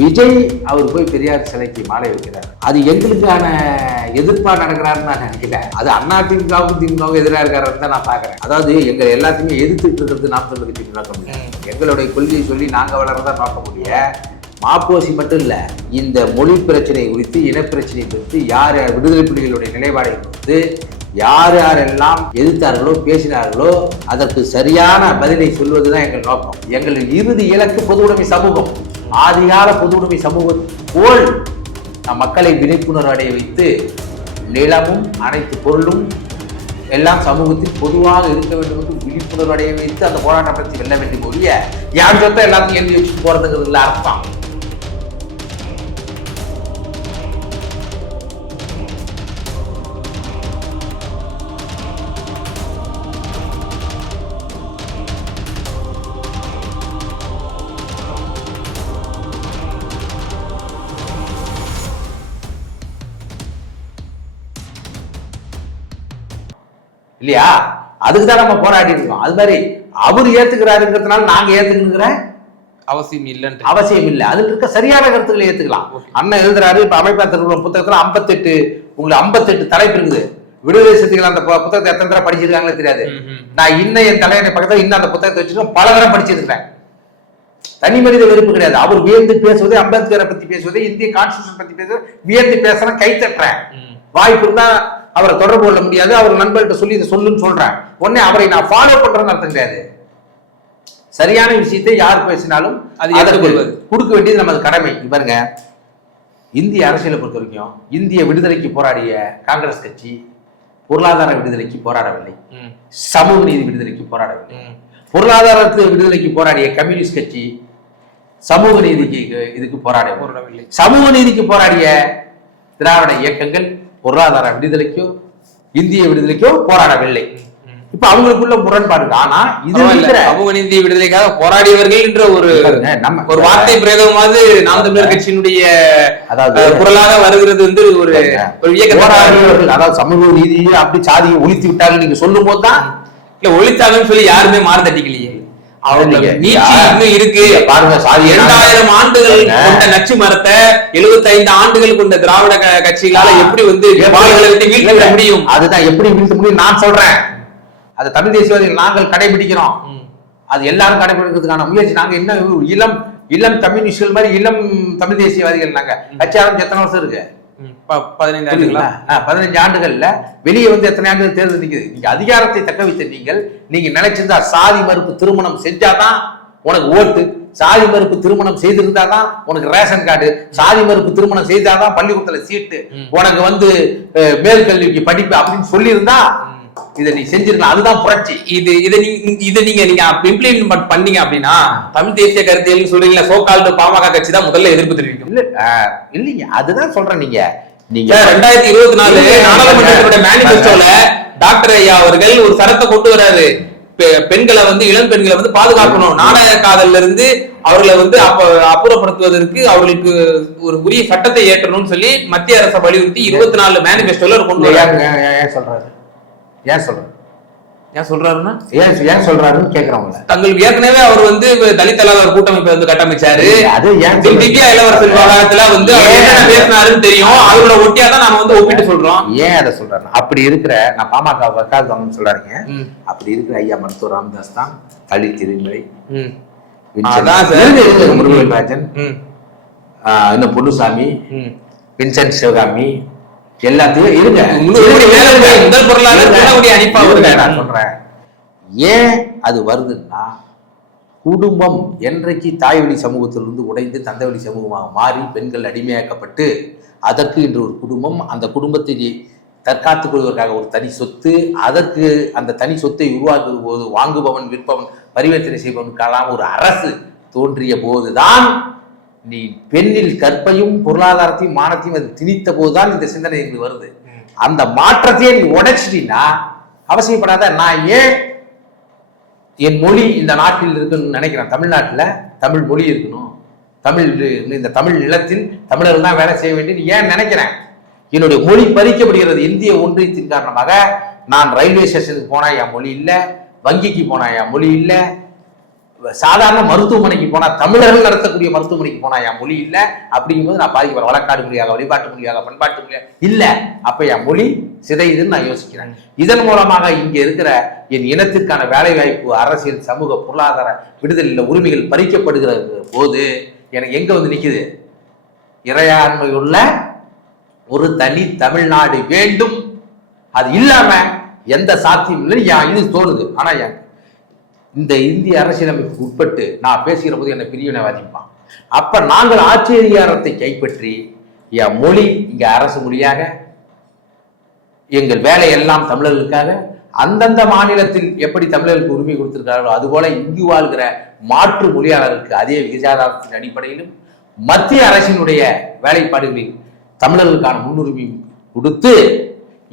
விஜய் அவர் போய் பெரியார் சிலைக்கு மாலை வைக்கிறார் அது எங்களுக்கான எதிர்ப்பா நடக்கிறாருன்னு நான் நினைக்கல. அது அண்ணா திமுகவுக்கும் திமுகவும் எதிராக இருக்காருன்னு தான் நான் பார்க்குறேன். அதாவது எங்க எல்லாத்தையுமே எதிர்த்துட்டு இருக்கிறது நாம் தமிழ் கட்சி நோக்கம் எங்களுடைய கொள்கையை சொல்லி நாங்க வளர்றதா பார்க்க முடிய மாப்போசி மட்டும் இல்ல இந்த மொழி பிரச்சனை குறித்து இனப்பிரச்சனை குறித்து யார் யார் விடுதலை புலிகளுடைய நிலைப்பாடை குறித்து யார் யாரெல்லாம் எதிர்த்தார்களோ பேசினார்களோ அதற்கு சரியான பதிலை சொல்வதுதான் எங்கள் நோக்கம். எங்கள் இறுதி இலக்கு பொது உடைமை சமூகம். ஆதிகால பொது உடைமை போல் நம் மக்களை விழிப்புணர்வு அடைய வைத்து நிலமும் அனைத்து பொருளும் எல்லாம் சமூகத்தில் பொதுவாக இருக்க வேண்டும் என்று விழிப்புணர்வு அடைய வைத்து அந்த போராட்டம் பற்றி வெல்ல வேண்டும் ஒழிய யார் சொத்தை எல்லாத்தையும் எழுதி வச்சு போறதுங்கிறது இல்லை அர்த்தம். அதுக்கு தான் நம்ம போராடி இருக்கோம். அது மாதிரி அவர் ஏத்துக்கிறாருங்கிறதுனால நாங்க ஏத்துக்கணுங்கிற அவசியம் இல்லைன்ற அவசியம் இல்லை. அதுல இருக்க சரியான கருத்துக்களை ஏத்துக்கலாம். அண்ணன் எழுதுறாரு இப்ப திருக்குறள் புத்தகத்துல 58 உங்களுக்கு 58 தலைப்பு இருக்குது. விடுதலை சிறுத்தைகள் அந்த புத்தகத்தை எத்தனை தடவை படிச்சிருக்காங்களே தெரியாது. நான் இன்னும் என் தலைவனை பக்கத்துல இன்னும் அந்த புத்தகத்தை வச்சிருக்கேன் பல தடவை படிச்சிருக்கிறேன். தனி மனித வெறுப்பு கிடையாது. அவர் வியந்து பேசுவது அம்பேத்கரை பத்தி பேசுவது இந்திய கான்ஸ்டியூஷன் பத்தி பேசுவது வியந்து பேசுறேன் கை தட்டுறேன். வாய்ப்பு இருந்தா அவரை தொடர்பு கொள்ள முடியாது. அவர் நண்பர்கிட்ட சொல்லி இதை சொல்லுன்னு சொல்றேன் உடனே அவரை நான் ஃபாலோ பண்றேன்னு அர்த்தம் கிடையாது. சரியான விஷயத்தை யார் பேசினாலும் அது ஏற்றுக்கொள்வது. கொடுக்க வேண்டியது நமது கடமை. பாருங்க. இந்திய அரசியலை பொறுத்த வரைக்கும் இந்திய விடுதலைக்கு போராடிய காங்கிரஸ் கட்சி பொருளாதார விடுதலைக்கு போராடவில்லை. சமூக நீதி விடுதலைக்கு போராடவில்லை. பொருளாதாரத்து விடுதலைக்கு போராடிய கம்யூனிஸ்ட் கட்சி சமூக நீதிக்கு இதுக்கு போராடவில்லை. போராடவில்லை. சமூக நீதிக்கு போராடிய திராவிட இயக்கங்கள் பொருளாதார விடுதலைக்கோ இந்திய விடுதலைக்கோ போராடவில்லை. இப்ப அவங்களுக்குள்ள முரண்பாடு. ஆனா இது சமூக நீதி விடுதலைக்காக போராடியவர்கள் என்ற ஒரு நம்ம ஒரு வார்த்தை பிரயோகமாவது நாம் தமிழர் கட்சியினுடைய அதாவது குரலாக வருகிறது வந்து ஒரு ஒரு போராடியவர்கள் அதாவது சமூக நீதியை அப்படி சாதியை ஒழித்து விட்டாங்க நீங்க சொல்லும் போதுதான் இல்ல ஒழித்தாங்கன்னு சொல்லி யாருமே அவங்க நீச்சி இன்னும் இருக்கு. பாருங்க இரண்டாயிரம் ஆண்டுகள். கொண்ட நச்சு மரத்தை 75 ஆண்டுகள் கொண்ட திராவிட கட்சிகளால எப்படி வந்து வீழ்த்த முடியும்? அதுதான் எப்படி வீழ்த்த முடியும் நான் சொல்றேன். அது தமிழ் தேசியவாதிகள் நாங்கள் கடைபிடிக்கிறோம். அது எல்லாரும் கடைபிடிக்கிறதுக்கான முயற்சி. நாங்க என்ன இளம் இளம் கம்யூனிஸ்ட்கள் மாதிரி இளம் தமிழ் தேசியவாதிகள் நாங்க. ஆரம்பிச்சு எத்தனை வருஷம் இருக்கு? பதினைந்து ஆண்டுகளா பதினஞ்சு ஆண்டுகள்ல வெளியே வந்து எத்தனை ஆண்டுகள் தேர்தல் நிக்குது நீங்க அதிகாரத்தை தக்க வைத்த நீங்கள் நீங்க நினைச்சிருந்தா சாதி மறுப்பு திருமணம் செஞ்சாதான் உனக்கு ஓட்டு சாதி மறுப்பு திருமணம் செய்திருந்தாதான் உனக்கு ரேஷன் கார்டு சாதி மறுப்பு திருமணம் செய்தாதான் பள்ளிக்கூடத்துல சீட்டு. உனக்கு வந்து மேல்கல்விக்கு படிப்பு அப்படின்னு சொல்லியிருந்தா. இதை நீ செஞ்சிருக்கலாம். அதுதான் புரட்சி. இது இதை நீங்க இதை நீங்க நீங்க இம்ப்ளிமெண்ட் பண்ணீங்க அப்படின்னா தமிழ் தேசிய கருத்தியல் சொல்றீங்களா சோகால்டு பாமக கட்சி தான் முதல்ல எதிர்ப்பு தெரிவிக்கும். இல்ல இல்லைங்க. அதுதான் சொல்றேன் நீங்க. நீங்க ரெண்டாயிரத்தி இருபத்தி நாலு நாடாளுமன்றத்தோட. மேனிபெஸ்டோல டாக்டர் ஐயா அவர்கள் ஒரு சரத்தை கொண்டு வராரு பெண்களை வந்து இளம் பெண்களை வந்து பாதுகாக்கணும். நாடக காதல்ல இருந்து அவர்களை வந்து அப்ப அப்புறப்படுத்துவதற்கு அவர்களுக்கு ஒரு உரிய சட்டத்தை ஏற்றணும்னு சொல்லி மத்திய அரசை வலியுறுத்தி இருபத்தி நாலு மேனிபெஸ்டோல கொண்டு ஏன் சொல்றாரு? ஏன் சொல்றாரு? ஏன் சொல்றாருன்னா? ஏன் ஏன் சொல்றாருன்னு கேக்குறவங்கள தங்களுக்கு ஏற்கனவே அவர் வந்து தலித் தலைவர் கூட்டமைப்பை வந்து கட்டமைச்சாரு. அது ஏன் திவ்யா இளவரசன் விவகாரத்துல வந்து? என்னென்ன பேசினாருன்னு தெரியும். அதோட ஒட்டியா தான் நாம வந்து ஒப்பிட்டு சொல்றோம். ஏன் அதை சொல்றாரு? அப்படி இருக்கிற நான் பாமக வக்காலத்தவங்க சொல்றாருங்க. அப்படி இருக்கிற ஐயா மருத்துவர் ராமதாஸ் தான் தளி திருமலை. முருகன் ராஜன்? இன்னும் பொன்னுசாமி. ம். வின்சென்ட் சிவகாமி. எல்லாத்தையும் இருங்க முதல் பொருளாளர் இருங்க. குணவடி அனிப்பா அவர்கள். இருங்க, நான் சொல்றேன் ஏன் அது வருதுன்னா குடும்பம் என்றைக்கு தாய் வழி சமூகத்திலிருந்து உடைந்து தந்தை வழி சமூகமாக மாறி பெண்கள் அடிமையாக்கப்பட்டு அதற்கு இன்று ஒரு குடும்பம் அந்த குடும்பத்தை தற்காத்துக் கொள்வதற்காக ஒரு தனி சொத்து அதற்கு அந்த தனி சொத்தை உருவாக்கும் போது வாங்குபவன் விற்பவன் பரிவர்த்தனை செய்பவனுக்கெல்லாம் ஒரு அரசு தோன்றிய போதுதான் நீ பெண்ணில் கற்பையும் பொருளாதாரத்தையும் மானத்தையும் அது திணித்த போதுதான் இந்த சிந்தனை இங்கு வருது. அந்த மாற்றத்தையே நீ உடைச்சிட்டீங்கன்னா அவசியப்படாத நான் ஏன் என் மொழி இந்த நாட்டில் இருக்குன்னு நினைக்கிறேன். தமிழ்நாட்டில் தமிழ் மொழி இருக்கணும். தமிழ் இந்த தமிழ் நிலத்தில் தமிழர்கள் தான் வேலை செய்ய வேண்டியது ஏன் நினைக்கிறேன்? என்னுடைய மொழி பறிக்கப்படுகிறது இந்திய ஒன்றியத்தின் காரணமாக நான் ரயில்வே ஸ்டேஷனுக்கு போனா என் மொழி இல்லை வங்கிக்கு போனா என் மொழி இல்லை சாதாரண மருத்துவமனைக்கு போனா தமிழர்கள் நடத்தக்கூடிய மருத்துவமனைக்கு போனா என் மொழி இல்ல? அப்படிங்கும்போது நான் பாதிக்கப்படுறேன் வழக்காடு மொழியாக வழிபாட்டு மொழியாக பண்பாட்டு மொழியாக இல்ல. அப்ப என் மொழி சிதையுதுன்னு நான் யோசிக்கிறேன். இதன் மூலமாக இங்க இருக்கிற என் இனத்திற்கான வேலை வாய்ப்பு அரசியல் சமூக பொருளாதார விடுதலையில் உரிமைகள் பறிக்கப்படுகிற போது எனக்கு எங்க வந்து நிக்குது? இறையாண்மையுள்ள ஒரு தனி தமிழ்நாடு வேண்டும். அது இல்லாம எந்த சாத்தியம் இல்லை. என் இது தோணுது. ஆனா என் இந்த இந்திய அரசியலமைப்புக்கு உட்பட்டு நான் பேசுகிற போது என்னை பிரிவினைவாதிப்பான் அப்ப நாங்கள் ஆட்சி அதிகாரத்தை கைப்பற்றி என் மொழி இங்க அரசு மொழியாக எங்கள் வேலை எல்லாம் தமிழர்களுக்காக அந்தந்த மாநிலத்தில் எப்படி தமிழர்களுக்கு உரிமை கொடுத்திருக்கிறார்களோ அதுபோல இங்கு வாழ்கிற மாற்று மொழியாளர்களுக்கு அதே விகிதாதாரத்தின் அடிப்படையிலும் மத்திய அரசினுடைய வேலைப்பாடுகளில் தமிழர்களுக்கான முன்னுரிமை கொடுத்து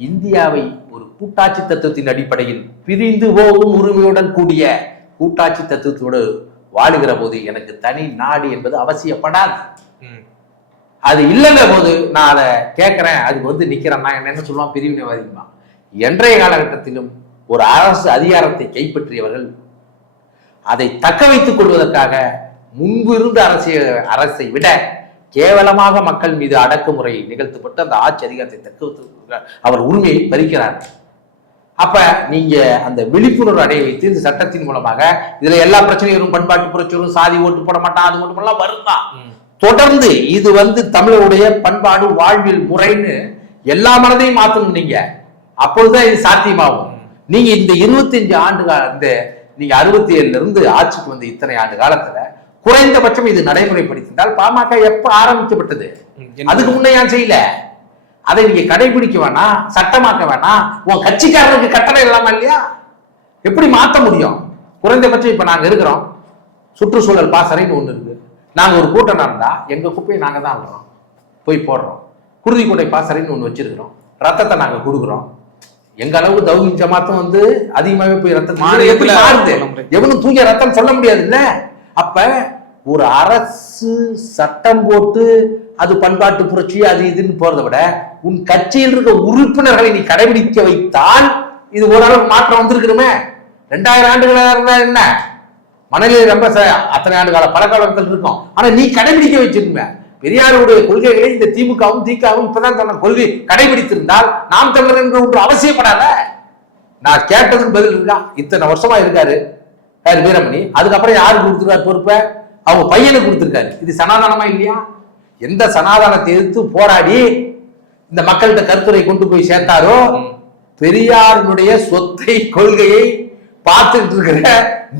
இந்தியாவை ஒரு கூட்டாட்சி தத்துவத்தின் அடிப்படையில் பிரிந்து போகும் உரிமையுடன் கூடிய கூட்டாட்சி தத்துவத்தோடு வாழுகிற போது எனக்கு தனி நாடு என்பது அவசியப்படாது. அது இல்லைங்க போது நான் அதை கேட்குறேன் அதுக்கு வந்து நிற்கிறேன்னா என்ன என்ன சொல்லுவான் பிரிவினைவாதிமா இன்றைய காலகட்டத்திலும் ஒரு அரசு அதிகாரத்தை கைப்பற்றியவர்கள் அதை தக்க வைத்துக் கொள்வதற்காக முன்பு இருந்த அரசியல் அரசை விட கேவலமாக மக்கள் மீது அடக்குமுறை நிகழ்த்தப்பட்டு அந்த ஆட்சி அதிகாரத்தை தக்க. அவர் உரிமையை பறிக்கிறார் அப்ப நீங்க அந்த விழிப்புணர்வு அடைய வைத்து இந்த சட்டத்தின் மூலமாக இதுல எல்லா பிரச்சனையும் வரும் பண்பாட்டு வரும் சாதி ஓட்டு போட மாட்டான் அது ஓட்டு போடலாம் வருதான். தொடர்ந்து இது வந்து தமிழருடைய பண்பாடு வாழ்வியல் முறைன்னு எல்லா மனதையும் மாத்தணும் நீங்க. அப்பொழுதுதான் இது சாத்தியமாகும். நீங்க இந்த 25 ஆண்டு கால இந்த நீங்க அறுபத்தி ஏழுல இருந்து ஆட்சிக்கு வந்த இத்தனை ஆண்டு காலத்துல குறைந்தபட்சம் இது நடைமுறைப்படுத்தினால் பாமக எப்ப ஆரம்பிக்கப்பட்டது? அதுக்கு முன்ன ஏன் செய்யல? அதை நீங்க கடைபிடிக்க வேணாம் சட்டமாக்க வேணாம். உன் கட்சிக்காரருக்கு கட்டளை இல்லாம இல்லையா? எப்படி மாத்த முடியும்? குறைந்தபட்சம் இப்ப நாங்க இருக்கிறோம். சுற்றுச்சூழல் பாசறைன்னு ஒண்ணு இருக்கு. நாங்க ஒரு கூட்டம் நடந்தா எங்க குப்பையை நாங்க தான் அள்ளுறோம். போய் போடுறோம். குருதிக்கோட்டை பாசறைன்னு ஒண்ணு வச்சிருக்கிறோம். ரத்தத்தை நாங்க கொடுக்குறோம். எங்க அளவுக்கு தௌஹி ஜமாத்தும் வந்து அதிகமாவே போய் ரத்தம் மாறுது. எவனும் தூய ரத்தம் சொல்ல முடியாது இல்ல அப்ப ஒரு அரசு சட்டம் போட்டு அது பண்பாட்டு புரட்சி அது இதுன்னு போறதை விட உன் கட்சியில் இருக்க உறுப்பினர்களை நீ கடைபிடிக்க வைத்தால் இது ஓரளவுக்கு மாற்றம் வந்திருக்கணுமே. ரெண்டாயிரம் ஆண்டுகளாக இருந்தா என்ன? மனநிலை ரொம்ப ச- அத்தனை ஆண்டு கால பழக்கவழக்கங்கள் இருக்கும். ஆனா நீ கடைபிடிக்க வச்சிருக்க பெரியாருடைய கொள்கைகளை இந்த திமுகவும் திகாவும் இப்பதான் தன்னை கொள்கை கடைபிடித்திருந்தால் நாம் தமிழர் என்று ஒன்று அவசியப்படாத. நான் கேட்டதுக்கு பதில் இருக்கா? இத்தனை வருஷமா இருக்காரு. வீரமணி. அதுக்கப்புறம் யாரு கொடுத்துருக்காரு பொறுப்பை? அவங்க பையனுக்கு கொடுத்துருக்காரு. இது சனாதனமா இல்லையா? எந்த சனாதனத்தை எதிர்த்து போராடி இந்த மக்கள்கிட்ட கருத்துரை கொண்டு போய் சேர்த்தாரோ பெரியாருடைய சொத்தை கொள்கையை பார்த்துட்டு இருக்கிற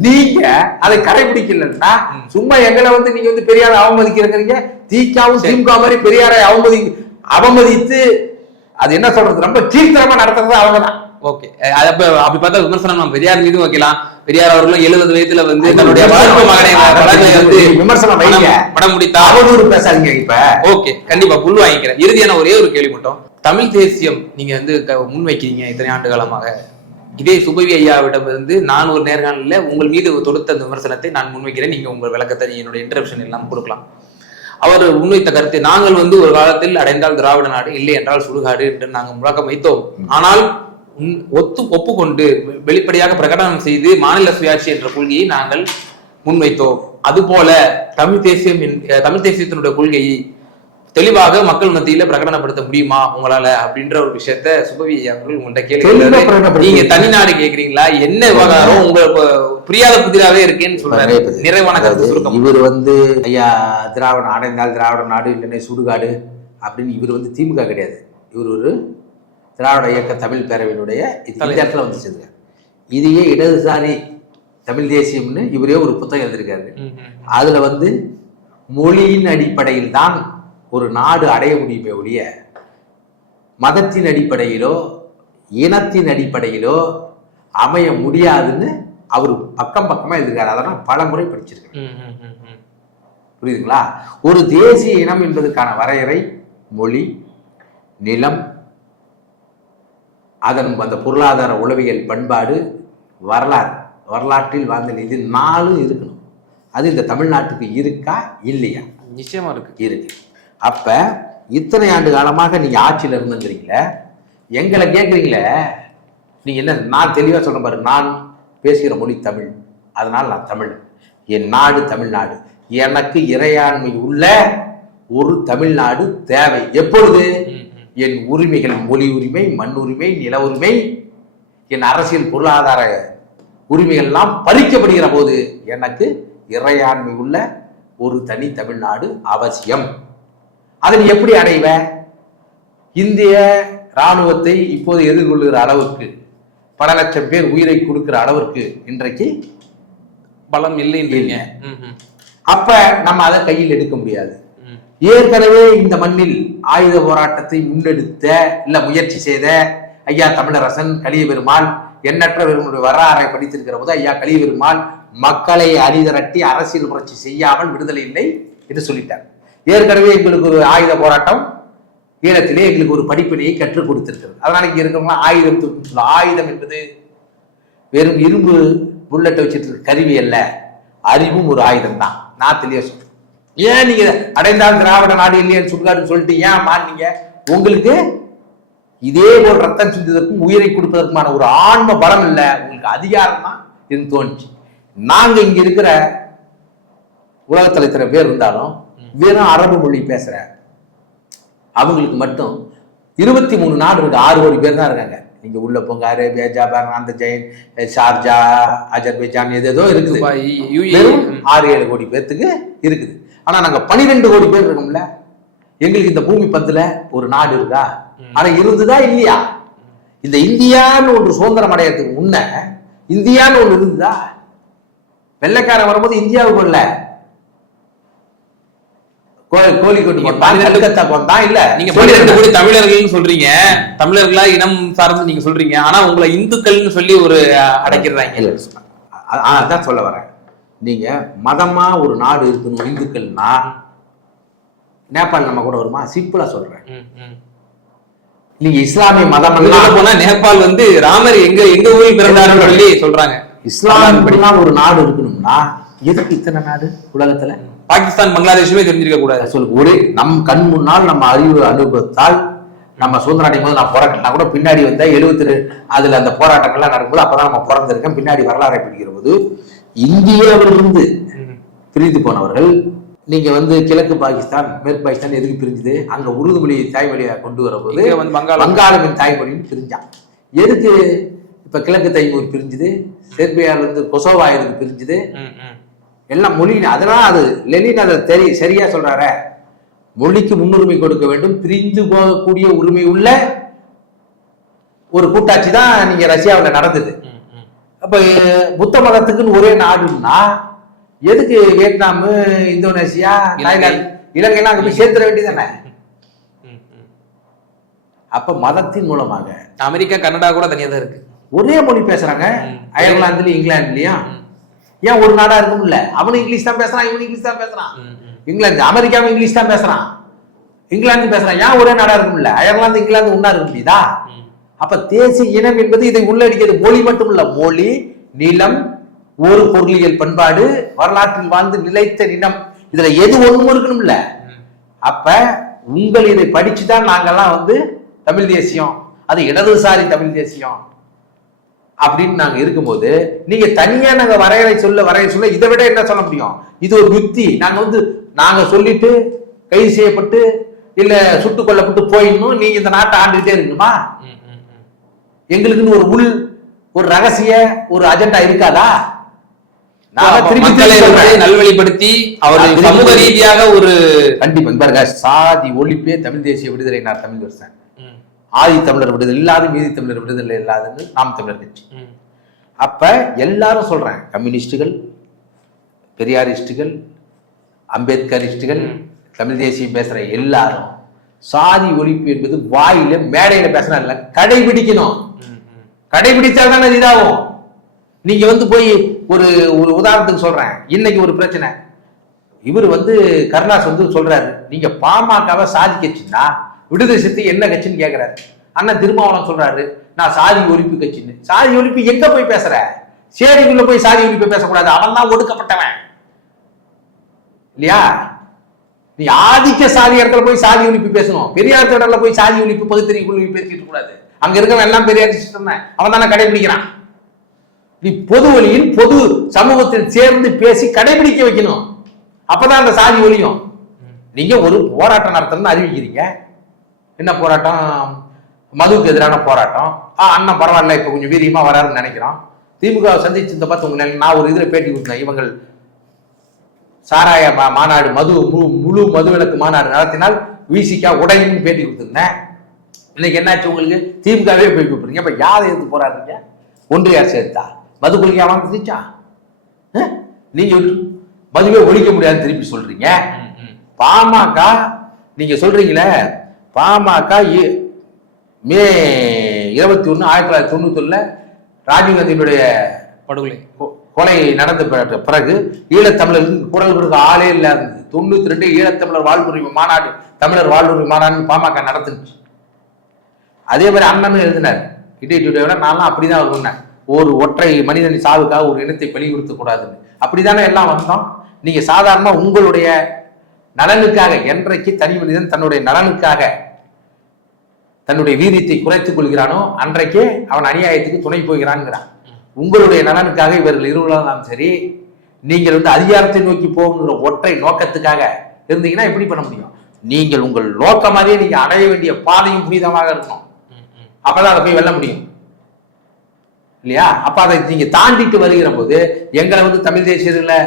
நீங்க அதை கடைபிடிக்கலன்னா சும்மா எங்களை வந்து நீங்க வந்து பெரியாரை அவமதிக்கிறீங்க தீக்காவும் திமுக மாதிரி பெரியாரை அவமதி அவமதித்து அது என்ன சொல்றது? ரொம்ப கீழ்த்தரமா நடத்துறது அவங்க தான். ஓகே அது அப்படி பார்த்தா விமர்சனம் நம்ம பெரியார் மீதும் வைக்கலாம். பெரியார் அவர்களும் எழுபது வயதுல வந்து தன்னுடைய வளர்ப்பு மகனை வந்து விமர்சனம். படம் முடித்தார் அவதூறு பேசாதீங்க இப்ப. ஓகே கண்டிப்பா புல் வாங்கிக்கிறேன். இறுதியான ஒரே ஒரு கேள்வி மட்டும். தமிழ் தேசியம் நீங்க வந்து முன்வைக்கிறீங்க இத்தனை ஆண்டு காலமாக. இதே சுபவி ஐயாவிடம் இருந்து நான் ஒரு நேர்காணலில் உங்கள் மீது தொடுத்த அந்த விமர்சனத்தை நான் முன்வைக்கிறேன். நீங்க உங்கள் விளக்கத்தை என்னுடைய இன்டரப்ஷன் எல்லாம் கொடுக்கலாம். அவர் முன்வைத்த கருத்தை நாங்கள் வந்து ஒரு காலத்தில் அடைந்தால் திராவிட நாடு இல்லை என்றால் சுடுகாடு என்று நாங்கள் முழக்கம் வைத்தோம். ஆனால் ஒத்து ஒப்புக்கொண்டு வெளிப்படையாக பிரகடனம் செய்து மாநில சுயாட்சி என்ற கொள்கையை நாங்கள் முன்வைத்தோம். அதுபோல தமிழ் தேசியம் தமிழ் தேசியத்தினுடைய கொள்கையை தெளிவாக மக்கள் மத்தியில பிரகடனப்படுத்த முடியுமா உங்களால அப்படின்ற ஒரு விஷயத்த சுபவி அவர்கள் உங்கள்கிட்ட கேள்வி நீங்க தனிநாடு கேக்குறீங்களா? என்ன விவகாரம்? உங்களுக்கு புரியாத புதிராவே இருக்கேன்னு சொல்றாரு. நிறைவான கருத்து சுருக்கம். இவர் வந்து ஐயா திராவிடம் அடைந்தால் திராவிட நாடு இல்லைன்னா சுடுகாடு அப்படின்னு இவர் வந்து திமுக கிடையாது. இவர் ஒரு திராவிட இயக்க தமிழ் பேரவையினுடைய. இடத்துல வந்து சேர்ந்தார் இதையே இடதுசாரி தமிழ் தேசியம்னு இவரே ஒரு புத்தகம் எழுதியிருக்காரு. அதுல வந்து மொழியின் அடிப்படையில் தான் ஒரு நாடு அடைய முடியுமே ஒழிய மதத்தின் அடிப்படையிலோ இனத்தின் அடிப்படையிலோ அமைய முடியாதுன்னு அவர் பக்கம் பக்கமா எழுதியிருக்காரு அதை நான் பல முறை ம். புரியுதுங்களா ஒரு தேசிய இனம் என்பதற்கான வரையறை மொழி நிலம் அதன் அந்த பொருளாதார உளவியல் பண்பாடு வரலாறு வரலாற்றில் வாழ்ந்த இது நாலும் இருக்கணும். அது இந்த தமிழ்நாட்டுக்கு இருக்கா இல்லையா? நிச்சயமா இருக்கு. இருக்கு. அப்ப இத்தனை ஆண்டு காலமாக நீங்க ஆட்சியில இருந்துங்கிறீங்களே எங்களை கேட்குறீங்களே நீங்க என்ன நான் தெளிவா சொல்றேன் பாரு நான் பேசுகிற மொழி தமிழ். அதனால் நான் தமிழ். என் நாடு தமிழ்நாடு. எனக்கு இறையாண்மை உள்ள ஒரு தமிழ்நாடு தேவை. எப்பொழுது? என் உரிமைகள் மொழி உரிமை மண் உரிமை நில உரிமை என் அரசியல் பொருளாதார உரிமைகள் எல்லாம் பறிக்கப்படுகிற போது எனக்கு இறையாண்மை உள்ள ஒரு தனி தமிழ்நாடு அவசியம். அதை நீ எப்படி அடைவ? இந்திய ராணுவத்தை இப்போது எதிர்கொள்கிற அளவுக்கு பல லட்சம் பேர் உயிரை கொடுக்கிற அளவிற்கு இன்றைக்கு பலம் இல்லைன்றீங்க. அப்ப நம்ம அதை கையில் எடுக்க முடியாது. ஏற்கனவே இந்த மண்ணில் ஆயுத போராட்டத்தை முன்னெடுத்த இல்ல முயற்சி செய்த ஐயா தமிழரசன் கலிய பெருமாள் எண்ணற்ற பெருமனுடைய வரலாறை படித்திருக்கிற போது ஐயா கலிய பெருமாள் மக்களை அணிதிரட்டி அரசியல் புரட்சி செய்யாமல் விடுதலை இல்லை என்று சொல்லிட்டார். ஏற்கனவே எங்களுக்கு ஒரு ஆயுத போராட்டம் ஈழத்திலே எங்களுக்கு ஒரு படிப்பினையை கற்றுக் கொடுத்திருக்கிறது. அதனால இங்க இருக்கிறவங்க ஆயுதம் ஆயுதம் என்பது வெறும் இரும்பு புல்லட்டை வச்சுட்டு இருக்க கருவி அல்ல அறிவும் ஒரு ஆயுதம் தான் நான் தெளிவா சொல்றேன். ஏன் நீங்க அடைந்தால் திராவிட நாடு இல்லையன்னு சுடுகாடுன்னு சொல்லிட்டு ஏன் மாறினீங்க? உங்களுக்கு இதே போல் ரத்தம் சிந்துவதற்கும் உயிரை கொடுப்பதற்குமான ஒரு ஆன்ம பலம் இல்ல. உங்களுக்கு அதிகாரம் தான் இருந்து தோணுச்சு. நாங்க இங்க இருக்கிற உலகத்துல இத்தனை பேர் இருந்தாலும் வெறும் அரபு மொழி பேசுற அவங்களுக்கு மட்டும் இருபத்தி மூணு நாடு இருக்கு ஆறு கோடி பேர் தான் இருக்காங்க. நீங்க உள்ள போங்க அரேபியா ஜப்பான் அந்த ஜெயின் ஷார்ஜா அஜர்பைஜான் எது ஏதோ இருக்குது. ஆறு ஏழு கோடி பேர்த்துக்கு இருக்குது. ஆனா நாங்க பனிரெண்டு கோடி பேர் இருக்கோம்ல. எங்களுக்கு இந்த பூமி பத்துல ஒரு நாடு இருக்கா? ஆனா இருந்துதா இல்லையா? இந்த இந்தியான்னு ஒன்று சுதந்திரம் அடையறதுக்கு முன்ன இந்தியான்னு ஒன்று இருந்ததா? வெள்ளைக்காரன் வரும்போது இந்தியாவுக்கு கோ- கோழிக்கோட்டு கொண்டான் இல்ல. நீங்க. பன்னிரெண்டு கோடி தமிழர்கள்னு சொல்றீங்க. தமிழர்களா இனம் சார்ந்து நீங்க சொல்றீங்க. ஆனா உங்களை இந்துக்கள்னு சொல்லி ஒரு அடைக்கிறாங்க. இல்ல, இல்ல. அதான் சொல்ல வரேன். நீங்க மதமா ஒரு நாடு இருக்கணும் இந்துக்கள்னா நேபாள் நம்ம கூட வருமா? சிம்பிளா சொல்றேன். ம், ம். நீங்க இஸ்லாமிய மதம் போனா நேபாள் வந்து ராமர் எங்க எங்க ஊரில் பிறந்தாருன்னு சொல்லி சொல்றாங்க. இஸ்லாமியெல்லாம் ஒரு நாடு இருக்கணும்னா எதுக்கு இத்தனை நாடு உலகத்துல? பாகிஸ்தான் பங்களாதேஷுமே தெரிஞ்சிருக்க கூடாது. சொல்லு ஒரே நம் கண் முன்னால் நம்ம அறிவு அனுபவத்தால் நம்ம சுதந்திரம் அடையும் போது நான் பிறக்கலாம் கூட பின்னாடி வந்த எழுபத்தி அதுல அந்த போராட்டங்கள்லாம் நடக்கும்போது அப்பதான் நம்ம பிறந்திருக்கேன் பின்னாடி வரலாறை படிக்கிற போது இந்தியாவிலிருந்து பிரிந்து போனவர்கள் நீங்க வந்து கிழக்கு பாகிஸ்தான் மேற்கு பாகிஸ்தான் எதுக்கு பிரிஞ்சுது? அங்க உருது மொழி தாய்மொழியை கொண்டு வரும்போது. வங்காளமின் தாய்மொழின்னு பிரிஞ்சான் எதுக்கு இப்ப கிழக்கு தைமூர் பிரிஞ்சுது? செர்பியால இருந்து கொசோவா எதுக்கு பிரிஞ்சுது. எல்லாம் மொழி அதனால அது லெனின் அதை தெரி சரியா சொல்றாரே. மொழிக்கு முன்னுரிமை கொடுக்க வேண்டும் பிரிந்து போகக்கூடிய உரிமை உள்ள ஒரு கூட்டாட்சி தான் நீங்க ரஷ்யாவுல நடந்தது. அப்ப புத்த மதத்துக்குன்னு ஒரே நாடுன்னா எதுக்கு வியட்நாம் இந்தோனேசியா. தாய்லாந்து இலங்கைலாம் அங்க போய் சேர்த்துட வேண்டியதானே. அப்ப மதத்தின் மூலமாக அமெரிக்கா கனடா கூட தனியா தான் இருக்கு ஒரே மொழி பேசுறாங்க. அயர்லாந்துலயும் இங்கிலாந்துலயும். ஏன் ஒரு நாடா இருக்கும்ல அவனும் இங்கிலீஷ் தான் பேசுறான் இவனும் இங்கிலீஷ் தான் பேசுறான். இங்கிலாந்து அமெரிக்காவும் இங்கிலீஷ் தான் பேசுறான் இங்கிலாந்து பேசுறான் ஏன் ஒரே நாடா இருக்கும்ல அயர்லாந்து இங்கிலாந்து ஒண்ணா இருக்க முடியுதா ம். அப்ப தேசிய இனம் என்பது இதை உள்ளடக்கியது மொழி மட்டும் இல்ல மொழி நிலம் ஒரு பொருளியல் பண்பாடு வரலாற்றில் வாழ்ந்து நிலைத்த நிலம் இதுல எது ஒண்ணும் இருக்கணும்ல. ம். அப்ப உங்கள் இதை படிச்சுதான் நாங்கெல்லாம் வந்து தமிழ் தேசியம் அது இடதுசாரி தமிழ் தேசியம் அப்படின்னு நாங்க இருக்கும்போது நீங்க தனியா நாங்க வரையறை சொல்ல வரைய சொல்ல இதை விட என்ன சொல்ல முடியும்? இது ஒரு யுக்தி. நாங்க வந்து நாங்க சொல்லிட்டு கைது செய்யப்பட்டு இல்ல சுட்டுக் கொல்லப்பட்டு போயிடணும். நீங்க இந்த நாட்டை ஆண்டுகிட்டே இருக்கணுமா? எங்களுக்குன்னு ஒரு உள் ஒரு ரகசிய ஒரு அஜெண்டா இருக்காதா. நல்வழிப்படுத்தி அவர் நான் திருப்பி சமூக ரீதியாக ஒரு கண்டிப்பா. பாருங்க சாதி ஒழிப்பே தமிழ் தேசிய விடுதலை நான் தமிழ் வருஷன் ஆதி தமிழர் விடுதலை இல்லாத மீதி தமிழர் விடுதலை இல்லாதன்னு நாம் தமிழர் கட்சி. அப்ப எல்லாரும் சொல்றேன் கம்யூனிஸ்டுகள் பெரியாரிஸ்டுகள் அம்பேத்கரிஸ்டுகள் தமிழ் தேசியம் பேசுற எல்லாரும் சாதி ஒழிப்பு என்பது வாயில மேடையில பேசுனா இல்ல கடைபிடிக்கணும். கடைபிடிச்சா தானே அது இதாகும். நீங்க வந்து போய் ஒரு ஒரு உதாரணத்துக்கு சொல்றேன். இன்னைக்கு ஒரு பிரச்சனை. இவர் வந்து கருணாஸ் வந்து சொல்றாரு நீங்க பாமகவை சாதி கட்சின்னா விடுதலை சித்து என்ன கட்சின்னு கேக்குறாரு. அண்ணன் திருமாவளம் சொல்றாரு நான் சாதி ஒழிப்பு கட்சின்னு. சாதி ஒழிப்பு எங்க போய் பேசுற? சேரிக்குள்ள போய் சாதி ஒழிப்பு பேசக்கூடாது. அவன் தான் ஒடுக்கப்பட்டவன். இல்லையா? நீ ஆதிக்க சாதி இடத்துல போய் சாதி ஒழிப்பு பேசணும். பெரியார் திடல்ல போய் சாதி ஒழிப்பு பகுத்தறிவு ஒழிப்பு பேசிட்டு கூடாது அங்க இருக்கவன் எல்லாம் பெரியார் சிஸ்டம் அவன் தானே கடைபிடிக்கிறான். நீ பொது வழியில் பொது சமூகத்தில் சேர்ந்து பேசி கடைபிடிக்க வைக்கணும். அப்பதான் அந்த சாதி ஒழியும். நீங்க ஒரு போராட்டம் நடத்தணும்னு அறிவிக்கிறீங்க. என்ன போராட்டம்? மதுவுக்கு எதிரான போராட்டம். ஆ அண்ணன் பரவாயில்ல இப்ப கொஞ்சம் வீரியமா வராருன்னு நினைக்கிறோம். திமுக சந்திச்சு இந்த பார்த்து உங்க நான் ஒரு இதுல பேட்டி கொடுத்தேன். இவங்கள் சாராய மா- மாநாடு மது முழு முழு மதுவிலக்கு மாநாடு நடத்தினால் விசிகா உடையும் பேட்டி கொடுத்துருந்தேன். இன்னைக்கு என்னாச்சு உங்களுக்கு? திமுகவே போய் கூப்பிடுறீங்க. இப்ப யாரை எடுத்து போராடுறீங்க? ஒன்றிய அரசு எடுத்தா மது கொள்கையா வந்துச்சா? நீங்க மதுவே ஒழிக்க முடியாது திருப்பி சொல்றீங்க. பாமக நீங்க சொல்றீங்களே பாமக மே இருபத்தி ஒண்ணு ஆயிரத்தி தொள்ளாயிரத்தி தொண்ணூத்தி ராஜீவ்காந்தியினுடைய படுகொலை. கொலை நடந்த பிறகு ஈழத்தமிழர் குரல் கொடுக்க ஆளே இல்லை. இருந்தது தொண்ணூத்தி ரெண்டு ஈழத்தமிழர் வாழ்வுரிமை மாநாடு தமிழர் வாழ்வுரிமை மாநாடுன்னு பாமக நடத்துச்சு அதே மாதிரி அண்ணனும் எழுதினார். இட்டை டுடேவிட நான்லாம் அப்படிதான் வருவேன் ஒரு ஒற்றை மனிதனின் சாவுக்காக ஒரு இனத்தை பலிகொடுத்த கூடாதுன்னு. அப்படிதானே எல்லாம் வந்தோம்? நீங்க சாதாரண உங்களுடைய நலனுக்காக என்றைக்கு தனி மனிதன் தன்னுடைய நலனுக்காக தன்னுடைய வீரியத்தை குறைத்துக் கொள்கிறானோ அன்றைக்கே அவன் அநியாயத்துக்கு துணை போகிறான்ங்கிறான். உங்களுடைய நலனுக்காக இவர்கள் இருவரும் சரி நீங்கள் வந்து அதிகாரத்தை நோக்கி போகிற ஒற்றை நோக்கத்துக்காக இருந்தீங்கன்னா எப்படி பண்ண முடியும்? நீங்கள் உங்கள் நோக்கமாதிரியே நீங்க அடைய வேண்டிய பாதையும் புனிதமாக இருக்கணும். அப்பதான் அதை போய் வெல்ல முடியும். இல்லையா? அப்ப அதை நீங்க தாண்டிட்டு வருகிற போது எங்களை வந்து தமிழ் தேசியர்களை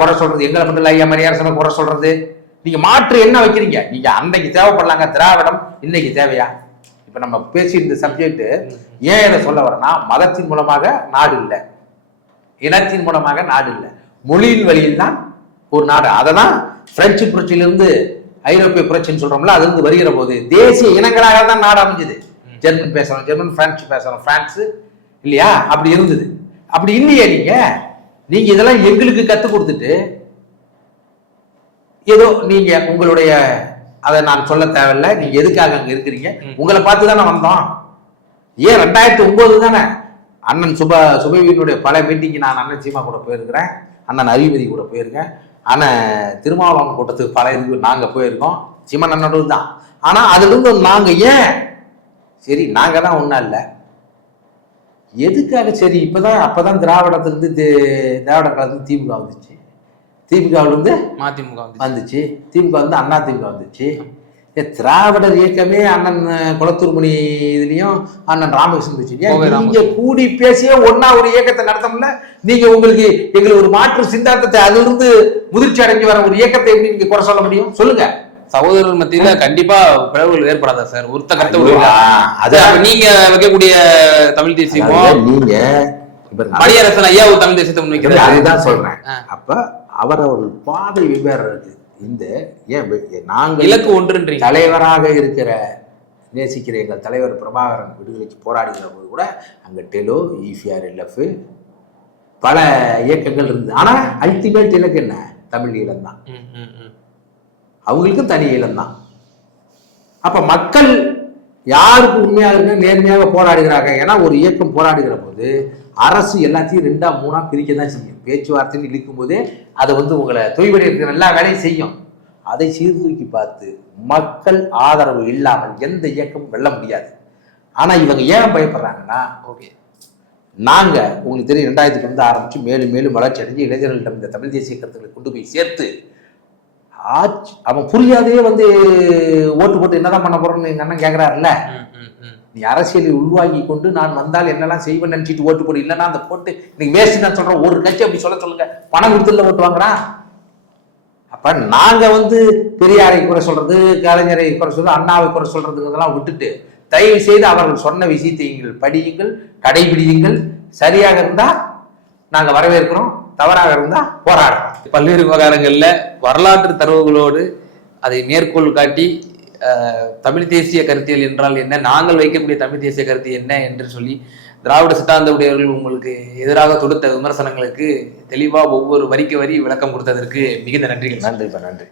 குறை சொல்றது எங்களை மட்டும் இல்ல ஐயா மணியரசனை குறை சொல்றது நீங்க மாற்று என்ன வைக்கிறீங்க. நீங்க அன்னைக்கு தேவைப்படலாங்க திராவிடம் இன்னைக்கு தேவையா? இப்ப நம்ம பேசியிருந்த சப்ஜெக்ட் ஏன் இதை சொல்ல வரேன்னா மதத்தின் மூலமாக நாடு இல்லை. இனத்தின் மூலமாக நாடு இல்லை. மொழியின் வழியில் தான் ஒரு நாடு. அதை தான் பிரெஞ்சு புரட்சியிலிருந்து ஐரோப்பிய புரட்சின்னு சொல்றோம்ல அது இருந்து வருகிற போது தேசிய இனங்களாக தான் நாடு அமைஞ்சது. ஜெர்மன் பேசுறோம் ஜெர்மன் பிரெஞ்சு பேசுறோம் பிரான்ஸ் இல்லையா? அப்படி இருந்தது. அப்படி இல்லையே நீங்க? நீங்க இதெல்லாம் எங்களுக்கு கத்து கொடுத்துட்டு ஏதோ நீங்க உங்களுடைய அதை நான் சொல்ல தேவையில்ல. நீங்க எதுக்காக அங்க இருக்கிறீங்க? உங்களை பார்த்து தானே வந்தோம். ஏன் ரெண்டாயிரத்தி ஒன்பது தானே? அண்ணன் சுப சுபவீனுடைய பல மீட்டிங்கு நான் அண்ணன் சீமா கூட போயிருக்கிறேன். அண்ணன் அறிவுமதி கூட போயிருக்கேன். அண்ணன் திருமாவளவன் கூட்டத்துக்கு பல இதுக்கு நாங்க போயிருக்கோம். சீமன் அண்ணனோடு தான். ஆனா அதுல இருந்து நாங்க ஏன்? சரி நாங்க தான் ஒன்றும் இல்லை. எதுக்காக சரி இப்பதான் அப்பதான் திராவிடத்திலிருந்து தி- திராவிட காலத்துல திமுக வந்துச்சு. திமுகவிலிருந்து மதிமுக வந்து வந்துச்சு. திமுக வந்து அண்ணா திமுக வந்துச்சு. திராவிடர் இயக்கமே அண்ணன் குளத்தூர்மணி இதுலயும் அண்ணன் ராமகிருஷ்ணன் வச்சு கோவை நீங்க கூடி பேசியே ஒன்னா ஒரு இயக்கத்தை நடத்தமுடியல நீங்க உங்களுக்கு எங்களுக்கு ஒரு மாற்று சித்தாந்தத்தை அதிலிருந்து முதிர்ச்சி அடைஞ்சு வர ஒரு இயக்கத்தை எப்படி நீங்க குறை சொல்ல முடியும்? சொல்லுங்க. சகோதரர் மத்தியில கண்டிப்பா பிளவுகள் ஏற்படாதா சார்? ஒருத்த கருத்தை? அது- நீங்க வைக்கக்கூடிய தமிழ் தேசியமோ நீங்க மணியரசன் ஐயா ஒரு தமிழ் தேசியத்தை முன்வைக்கிறாரு. அதுதான் சொல்றேன். அப்ப அவரவர்கள் பாதை வெவ்வேறு இருக்கு இந்த ஏன் நாங்கள் இலக்கு ஒன்றுன்றீங்க. தலைவராக இருக்கிற நேசிக்கிற எங்கள் தலைவர் பிரபாகரன் விடுதலைக்கு போராடுகிற போது கூட அங்கே டெலோ ஈஃபிஆர் எல்எஃப் பல இயக்கங்கள் இருந்தது. ஆனால் அல்டிமேட் இலக்கு என்ன? தமிழ் ஈழம்தான் ம், ம், ம். அவங்களுக்கும் தனி ஈழம்தான் அப்போ மக்கள் யாருக்கு உண்மையாக நேர்மையாக போராடுகிறாங்க ஏன்னா ஒரு இயக்கம் போராடுகிற போது அரசு எல்லாத்தையும் ரெண்டா மூணா பிரிக்க தான் செய்யும். பேச்சுவார்த்தைன்னு இழுக்கும் போதே அதை வந்து உங்களை தொய்வடை இருக்கிற எல்லா வேலையும் செய்யும். அதை சீர்தூக்கி பார்த்து மக்கள் ஆதரவு இல்லாமல் எந்த இயக்கமும் வெல்ல முடியாது. ஆனா இவங்க ஏன் பயப்படுறாங்கன்னா ஓகே. நாங்க உங்களுக்கு தெரியும் ரெண்டாயிரத்துக்கு வந்து ஆரம்பிச்சு மேலும் மேலும் வளர்ச்சி அடைஞ்சு இளைஞர்களிடம் இந்த தமிழ் தேசிய கருத்துக்களை கொண்டு போய் சேர்த்து ஆட்சி அவன் புரியாதே வந்து ஓட்டு போட்டு என்னதான் பண்ண போறோம்னு எங்க அண்ணன் ம். நீ அரசியலில் உள்வாங்கி கொண்டு நான் வந்தால் என்னெல்லாம் செய்வேன் நினச்சிட்டு ஓட்டு போடு. இல்லைன்னா அந்த போட்டு இன்னைக்கு வேஸ்ட் நான் சொல்கிறேன் ஒரு கட்சி அப்படி சொல்ல சொல்லுங்க. பணம் கொடுத்துல ஓட்டு வாங்குறான் அப்போ நாங்கள் வந்து பெரியாரை குறை சொல்கிறது கலைஞரை குறை சொல்றது அண்ணாவை குறை சொல்கிறதுங்கிறதெல்லாம் விட்டுட்டு தயவு செய்து அவர்கள் சொன்ன விஷயத்தை நீங்கள் படியுங்கள் கடைபிடியுங்கள். சரியாக இருந்தால் நாங்கள் வரவேற்கிறோம். தவறாக இருந்தால் போராடுறோம். பல்வேறு விவகாரங்களில் வரலாற்று தரவுகளோடு அதை மேற்கோள் காட்டி தமிழ் தேசிய கருத்தியல் என்றால் என்ன? நாங்கள் வைக்கக்கூடிய தமிழ் தேசிய கருத்து என்ன என்று சொல்லி திராவிட சித்தாந்த உடையவர்கள் உங்களுக்கு எதிராக தொடுத்த விமர்சனங்களுக்கு தெளிவாக ஒவ்வொரு வரிக்கு வரி விளக்கம் கொடுத்ததற்கு மிகுந்த நன்றிகள். நன்றி நன்றி.